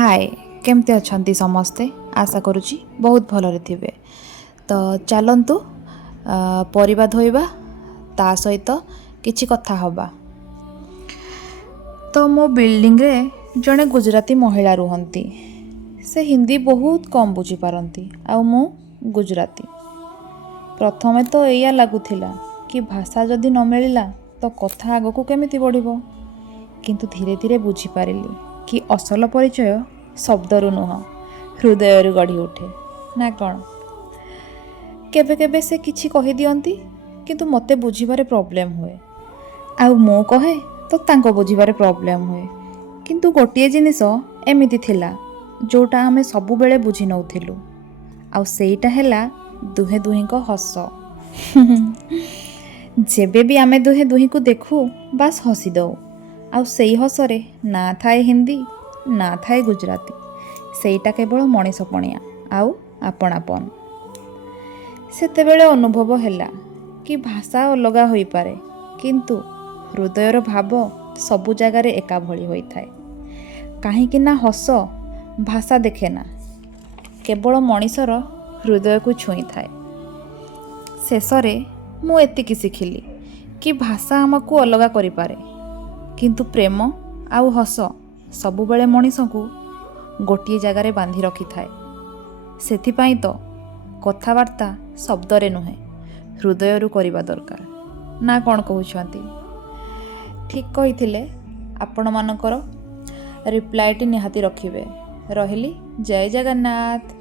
हाय केमती अछंती समस्ते आशा करुच्ची बहुत भलरे थिबे। तो चलंतु परिबा धोइबा ता सहित किछि कथा हबा। तो मो बिल्डिंग रे जड़े गुजराती महिला रुहंती। से हिंदी बहुत कम बुझी पारंती आउ मु गुजराती। प्रथमे तो एया लागुथिला कि भाषा जदि न मिलिला तो कथा आगो को केमिति बढ़िबो, किंतु धीरे धीरे बुझी पारिली कि असल परिचय शब्दरू नुह हृदय गढ़ी उठे ना कौन। केबे केबे से किछि कहि दियंती किंतु मते बुझिबारे प्रॉब्लम हुए, आउ मो कहे तो तांको बुझिबारे प्रॉब्लम हुए। किंतु गोटिए जिनिस एमिति थिला जोटा आमे सबु बेले बुझी नउथिलु, आउ सेईटा हैला दुहे दुही को हस। जेबे भी आमे दुहे दुही को देखू बास हसी दऊ, आउ सेई हसरे ना थाए हिंदी ना थाए गुजराती, सेईटा केवल मଣିଷपଣିଆ आउ आपणापन। सेतेबेले अनुभव हैला कि भाषा अलगा होई पारे किंतु हृदयर भाव सबु जगार एका भली होई थाए। काहेकि ना हस भाषा देखे ना, केवल मଣିଷର हृदय को छुई थाए। शेषरे मु एतिकी शिखिली कि भाषा आमको अलगा करि पारे किंतु प्रेम आउ हस सबुबेले मଣିଷ को गोटिए जगार बांधि रखि थाए। सेथिपाई तो कथबार्ता शब्दरे नुहे हृदयरू करिबा दरकार ना कौन कहउछंती। ठीक कहिथिले। आपण मानकर रिप्लाईटी निहाती रखिबे। रहिली। जय जगन्नाथ।